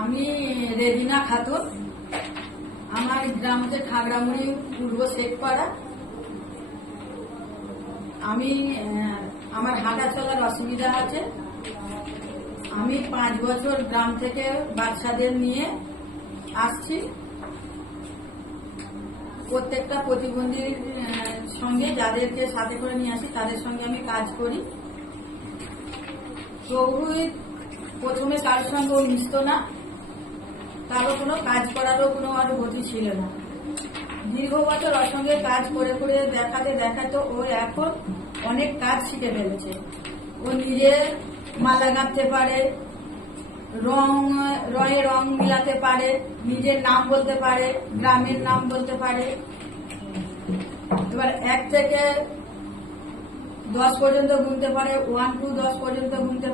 আমি রেজিনা খাতুন। আমার গ্রাম হচ্ছে খাগড়ামুড়ি পূর্ব শেখপাড়া। আমি আমার হাঁটা চলার অসুবিধা আছে। আমি 5 বছর গ্রাম থেকে বাচ্চাদের নিয়ে আসছি। প্রত্যেকটা প্রতিবন্ধীর সঙ্গে যাদেরকে সাথে করে নিয়ে আসি তাদের সঙ্গে আমি কাজ করি। তবুই প্রথমে কারোর সঙ্গে ও মিশত না, কারো কোনো কাজ করারও কোনো আর গতি ছিল না। দীর্ঘ বছর ওর সঙ্গে কাজ করে করে দেখাতে ও এখন অনেক কাজ শিখে ফেলেছে। ও নিজে মালা গাঁথতে পারে, রঙে রং মিলাতে পারে, নিজের নাম বলতে পারে, গ্রামের নাম বলতে পারে। এবার 1 থেকে 10 পর্যন্ত গুনতে পারে, 1 to 10 পর্যন্ত গুনতে পারে।